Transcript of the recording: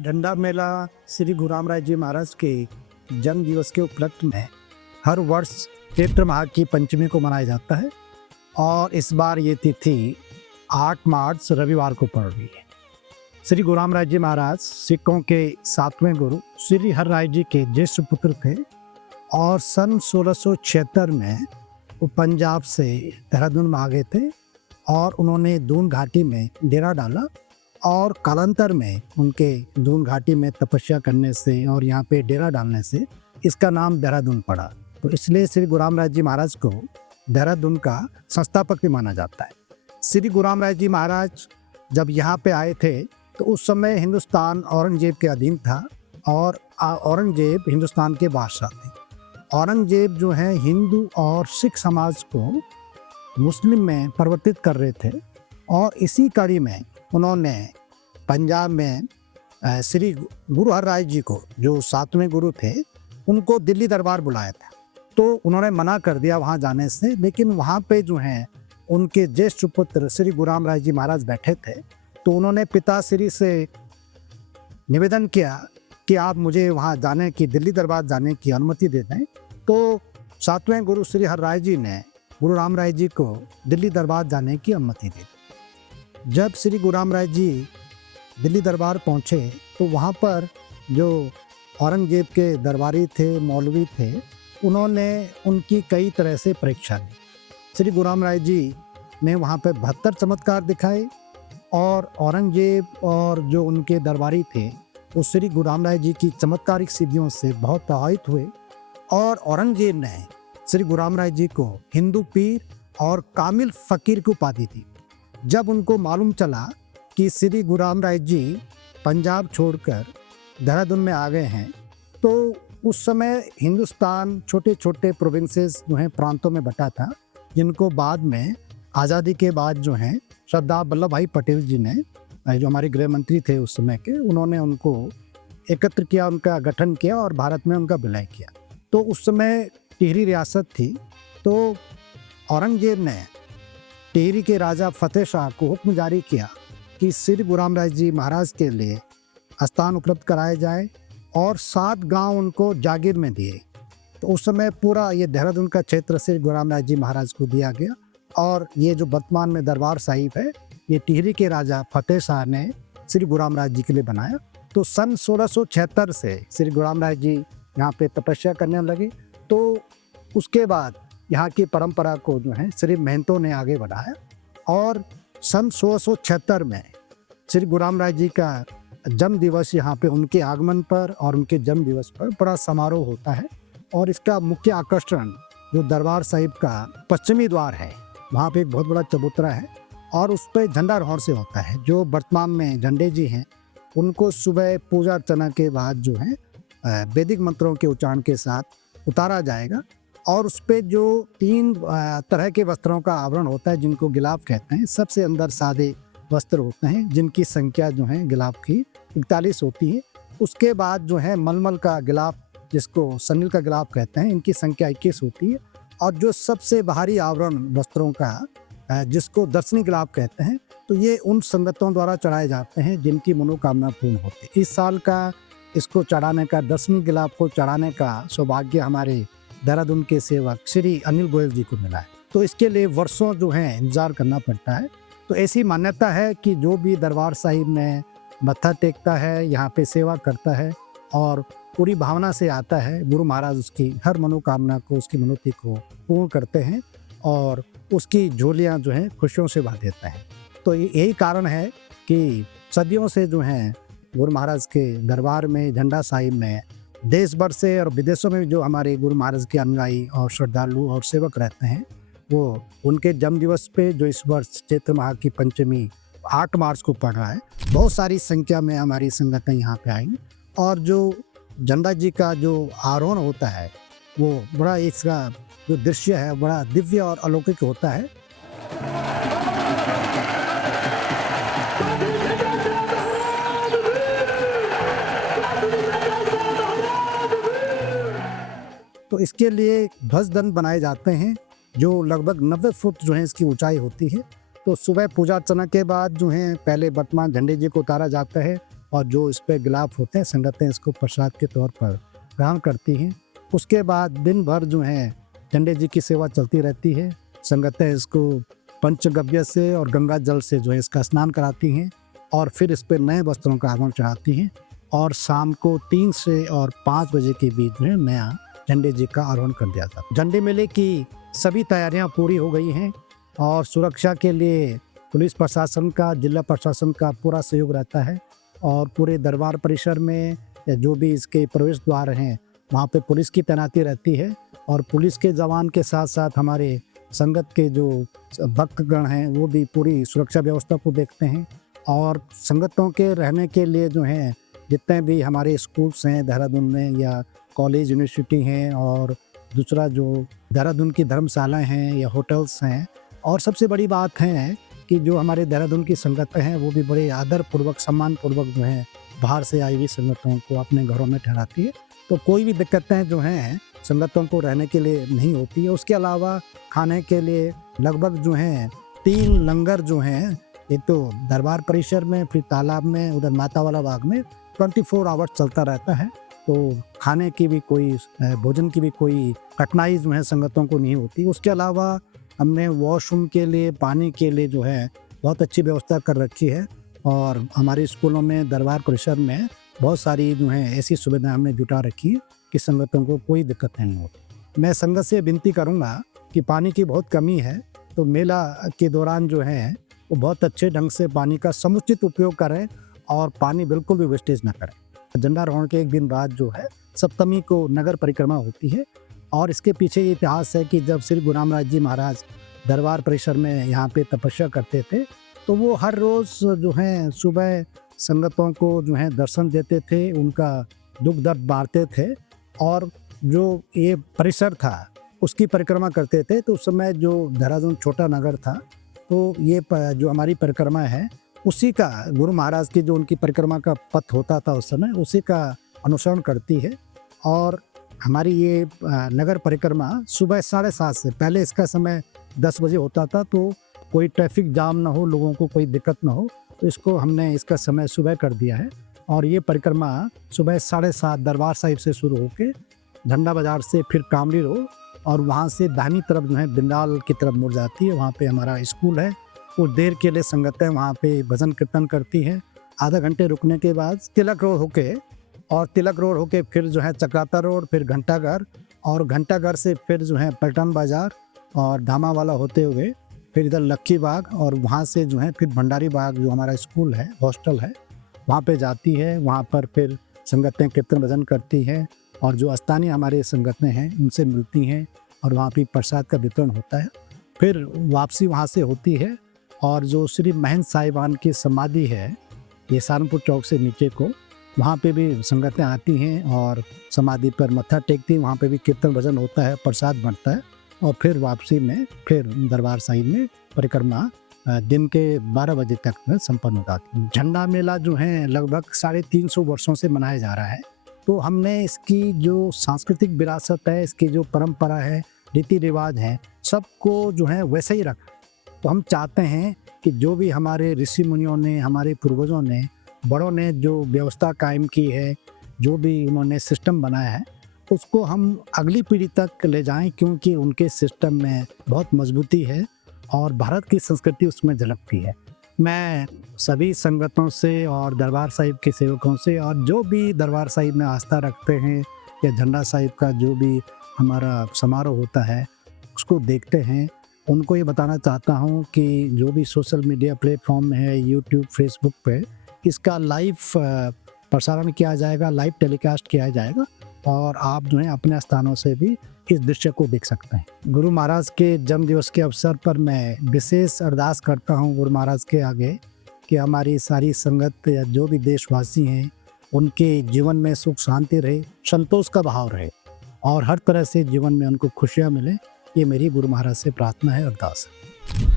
झंडा मेला श्री गुरु रामराय जी महाराज के जन्म दिवस के उपलक्ष्य में हर वर्ष चैत्र माह की पंचमी को मनाया जाता है और इस बार ये तिथि 8 मार्च रविवार को पड़ रही है। श्री गुरु रामराय जी महाराज सिखों के 7वें गुरु श्री हर राय जी के ज्येष्ठ पुत्र थे और सन 1676 में वो पंजाब से देहरादून में आ गए थे और उन्होंने दून घाटी में डेरा डाला और कालांतर में उनके दून घाटी में तपस्या करने से और यहाँ पे डेरा डालने से इसका नाम देहरादून पड़ा। तो इसलिए श्री गुरु रामराय जी महाराज को देहरादून का संस्थापक भी माना जाता है। श्री गुरु रामराय जी महाराज जब यहाँ पे आए थे तो उस समय हिंदुस्तान औरंगजेब के अधीन था और औरंगजेब हिंदुस्तान के बादशाह थे। औरंगजेब जो है हिंदू और सिख समाज को मुस्लिम में परिवर्तित कर रहे थे और इसी कड़ी में उन्होंने पंजाब में श्री गुरु हर राय जी को जो 7वें गुरु थे उनको दिल्ली दरबार बुलाया था। तो उन्होंने मना कर दिया वहाँ जाने से, लेकिन वहाँ पे जो है उनके ज्येष्ठ पुत्र श्री गुरु रामराय जी महाराज बैठे थे। तो उन्होंने पिताश्री से निवेदन किया कि आप मुझे वहाँ जाने की, दिल्ली दरबार जाने की अनुमति दे दें। तो 7वें गुरु श्री हर राय जी ने गुरु रामराय जी को दिल्ली दरबार जाने की अनुमति दी। जब श्री गुरु रामराय जी दिल्ली दरबार पहुँचे तो वहाँ पर जो औरंगजेब के दरबारी थे, मौलवी थे, उन्होंने उनकी कई तरह से परीक्षा ली। श्री गुरु रामराय जी ने वहाँ पर 72 चमत्कार दिखाए और औरंगजेब और जो उनके दरबारी थे वो श्री गुरु रामराय जी की चमत्कारिक सिद्धियों से बहुत प्रभावित हुए और औरंगजेब ने श्री गुरु रामराय जी को हिंदू पीर और कामिल फ़कीर की उपाधि दी। जब उनको मालूम चला कि श्री गुरु रामराय जी पंजाब छोड़कर देहरादून में आ गए हैं तो उस समय हिंदुस्तान छोटे छोटे प्रोविंसेस जो हैं प्रांतों में बटा था, जिनको बाद में आज़ादी के बाद जो हैं सरदार वल्लभ भाई पटेल जी ने, जो हमारे गृह मंत्री थे उस समय के, उन्होंने उनको एकत्र किया, उनका गठन किया और भारत में उनका विलय किया। तो उस समय टिहरी रियासत थी। तो औरंगजेब ने टिहरी के राजा फतेह शाह को हुक्म जारी किया कि श्री गुरु रामराय जी महाराज के लिए स्थान उपलब्ध कराए जाए और 7 गांव उनको जागीर में दिए। तो उस समय पूरा ये देहरादून का क्षेत्र श्री गुरु रामराय जी महाराज को दिया गया और ये जो वर्तमान में दरबार साहिब है ये टिहरी के राजा फतेह शाह ने श्री गुरु रामराय जी के लिए बनाया। तो सन 1676 से श्री गुरु रामराय जी यहाँ पे तपस्या करने लगे। तो उसके बाद यहाँ की परंपरा को जो है श्री महंतों ने आगे बढ़ाया और सन 1676 में श्री गुरु रामराय जी का जन्म दिवस यहाँ पे उनके आगमन पर और उनके जन्म दिवस पर बड़ा समारोह होता है। और इसका मुख्य आकर्षण जो दरबार साहिब का पश्चिमी द्वार है, वहाँ पे एक बहुत बड़ा चबूतरा है और उस पर झंडारोहण से होता है। जो वर्तमान में झंडे जी हैं उनको सुबह पूजा अर्चना के बाद जो है वैदिक मंत्रों के उच्चारण के साथ उतारा जाएगा और उस पर जो 3 तरह के वस्त्रों का आवरण होता है जिनको गिलाफ कहते हैं। सबसे अंदर सादे वस्त्र होते हैं जिनकी संख्या जो है गिलाफ की 41 होती है। उसके बाद जो है मलमल का गिलाफ, जिसको सनील का गिलाफ कहते हैं, इनकी संख्या 21 होती है। और जो सबसे बाहरी आवरण वस्त्रों का जिसको दर्शनी गिलाफ कहते हैं, तो ये उन संगतों द्वारा चढ़ाए जाते हैं जिनकी मनोकामना पूर्ण होती है। इस साल का इसको चढ़ाने का, दर्शनी गिलाफ को चढ़ाने का सौभाग्य हमारे देहरादून के सेवक श्री अनिल गोयल जी को मिला है। तो इसके लिए वर्षों जो है इंतजार करना पड़ता है। तो ऐसी मान्यता है कि जो भी दरबार साहिब में मत्था टेकता है, यहाँ पे सेवा करता है और पूरी भावना से आता है, गुरु महाराज उसकी हर मनोकामना को, उसकी मनोती को पूर्ण करते हैं और उसकी झोलियाँ जो हैं खुशियों से भर देते हैं। तो यही कारण है कि सदियों से जो हैं गुरु महाराज के दरबार में, झंडा साहिब में, देश भर से और विदेशों में जो हमारे गुरु महाराज के अनुयायी और श्रद्धालु और सेवक रहते हैं, वो उनके जन्म दिवस पे जो इस वर्ष चैत्र माह की पंचमी 8 मार्च को पड़ रहा है, बहुत सारी संख्या में हमारी संगतें यहाँ पे आएंगी। और जो झंडा जी का जो आरोहण होता है वो बड़ा, इसका जो दृश्य है बड़ा दिव्य और अलौकिक होता है। तो इसके लिए ध्वज दंड बनाए जाते हैं जो लगभग 90 फुट जो है इसकी ऊंचाई होती है। तो सुबह पूजा अर्चना के बाद जो है पहले वर्तमान झंडे जी को उतारा जाता है और जो इस पे गिलाफ होते हैं संगतें इसको प्रसाद के तौर पर ग्रहण करती हैं। उसके बाद दिन भर जो है झंडे जी की सेवा चलती रहती है। संगतें इसको पंचगव्य से और गंगा जल से जो है इसका स्नान कराती हैं और फिर इस पर नए वस्त्रों का आगमन चढ़ाती हैं और शाम को 3 से और 5 बजे के बीच जो है नया झंडे जी का आरोहण कर दिया जाता है। झंडे मेले की सभी तैयारियां पूरी हो गई हैं और सुरक्षा के लिए पुलिस प्रशासन का, जिला प्रशासन का पूरा सहयोग रहता है और पूरे दरबार परिसर में या जो भी इसके प्रवेश द्वार हैं वहाँ पे पुलिस की तैनाती रहती है और पुलिस के जवान के साथ साथ हमारे संगत के जो भक्तगण हैं वो भी पूरी सुरक्षा व्यवस्था को देखते हैं। और संगतों के रहने के लिए जो हैं जितने भी हमारे स्कूल्स हैं देहरादून में या कॉलेज यूनिवर्सिटी हैं और दूसरा जो देहरादून की धर्मशालाएं हैं या होटल्स हैं, और सबसे बड़ी बात है कि जो हमारे देहरादून की संगतें हैं वो भी बड़े आदरपूर्वक सम्मानपूर्वक जो है बाहर से आई हुई संगतों को अपने घरों में ठहराती है। तो कोई भी दिक्कतें जो हैं संगतों को रहने के लिए नहीं होती है। उसके अलावा खाने के लिए लगभग जो हैं 3 लंगर जो हैं, एक तो दरबार परिसर में, फिर तालाब में, उधर माता वाला बाग में 24 आवर्स चलता रहता है। तो खाने की भी कोई, भोजन की भी कोई कठिनाई जो है संगतों को नहीं होती। उसके अलावा हमने वॉशरूम के लिए, पानी के लिए जो है बहुत अच्छी व्यवस्था कर रखी है और हमारे स्कूलों में, दरबार परिसर में बहुत सारी जो है ऐसी सुविधाएं हमने जुटा रखी है कि संगतों को कोई दिक्कत नहीं होती। मैं संगत से विनती करूंगा कि पानी की बहुत कमी है तो मेला के दौरान जो है वो बहुत अच्छे ढंग से पानी का समुचित उपयोग करें और पानी बिल्कुल भी वेस्टेज ना करें। झंडारोहण के एक दिन बाद जो है सप्तमी को नगर परिक्रमा होती है और इसके पीछे ये इतिहास है कि जब श्री गुरु रामराज जी महाराज दरबार परिसर में यहाँ पे तपस्या करते थे तो वो हर रोज़ जो है सुबह संगतों को जो है दर्शन देते थे, उनका दुख दर्द बांटते थे और जो ये परिसर था उसकी परिक्रमा करते थे। तो उस समय जो देहरादून छोटा नगर था तो ये जो हमारी परिक्रमा है उसी का, गुरु महाराज की जो उनकी परिक्रमा का पथ होता था उस समय, उसी का अनुसरण करती है। और हमारी ये नगर परिक्रमा सुबह 7:30 से, पहले इसका समय 10 बजे होता था तो कोई ट्रैफिक जाम ना हो, लोगों को कोई दिक्कत ना हो, तो इसको हमने इसका समय सुबह कर दिया है। और ये परिक्रमा सुबह 7:30 दरबार साहिब से शुरू होकर झंडा बाजार से फिर कामड़ी रोड और वहाँ से दाहिनी तरफ जो है बिंदाल की तरफ मुड़ जाती है। वहाँ पे हमारा स्कूल है, कुछ देर के लिए संगतें वहाँ पे भजन कीर्तन करती हैं। आधा घंटे रुकने के बाद तिलक रोड होके फिर जो है चक्राता रोड, फिर घंटाघर और घंटाघर से फिर जो है पलटन बाजार और धामा वाला होते हुए फिर इधर लक्की बाग और वहाँ से जो है फिर भंडारी बाग जो हमारा स्कूल है, हॉस्टल है, वहाँ पे जाती है। वहाँ पर फिर संगतें कीर्तन भजन करती हैं और जो स्थानीय हमारे संगतें हैं उनसे मिलती हैं और वहाँ पे प्रसाद का वितरण होता है। फिर वापसी वहाँ से होती है और जो श्री महंत साहिबान की समाधि है ये सहारनपुर चौक से नीचे को, वहाँ पे भी संगतें आती हैं और समाधि पर मत्था टेकती हैं। वहाँ पे भी कीर्तन भजन होता है, प्रसाद बनता है और फिर वापसी में फिर दरबार साहिब में परिक्रमा दिन के 12 बजे तक में संपन्न हो जाती है। झंडा मेला जो है लगभग 350 वर्षों से मनाया जा रहा है। तो हमने इसकी जो सांस्कृतिक विरासत है, इसकी जो परंपरा है, रीति रिवाज हैं, सबको जो है वैसे ही रखा। तो हम चाहते हैं कि जो भी हमारे ऋषि मुनियों ने, हमारे पूर्वजों ने, बड़ों ने जो व्यवस्था कायम की है, जो भी उन्होंने सिस्टम बनाया है, उसको हम अगली पीढ़ी तक ले जाएं क्योंकि उनके सिस्टम में बहुत मजबूती है और भारत की संस्कृति उसमें झलकती है। मैं सभी संगतों से और दरबार साहिब के सेवकों से और जो भी दरबार साहिब में आस्था रखते हैं या झंडा साहिब का जो भी हमारा समारोह होता है उसको देखते हैं, उनको ये बताना चाहता हूँ कि जो भी सोशल मीडिया प्लेटफॉर्म है, यूट्यूब, फेसबुक पे इसका लाइव प्रसारण किया जाएगा, लाइव टेलीकास्ट किया जाएगा और आप जो है अपने स्थानों से भी इस दृश्य को देख सकते हैं। गुरु महाराज के जन्म दिवस के अवसर पर मैं विशेष अरदास करता हूँ गुरु महाराज के आगे कि हमारी सारी संगत या जो भी देशवासी हैं उनके जीवन में सुख शांति रहे, संतोष का भाव रहे और हर तरह से जीवन में उनको खुशियाँ मिले। ये मेरी गुरु महाराज से प्रार्थना है, अरदास है।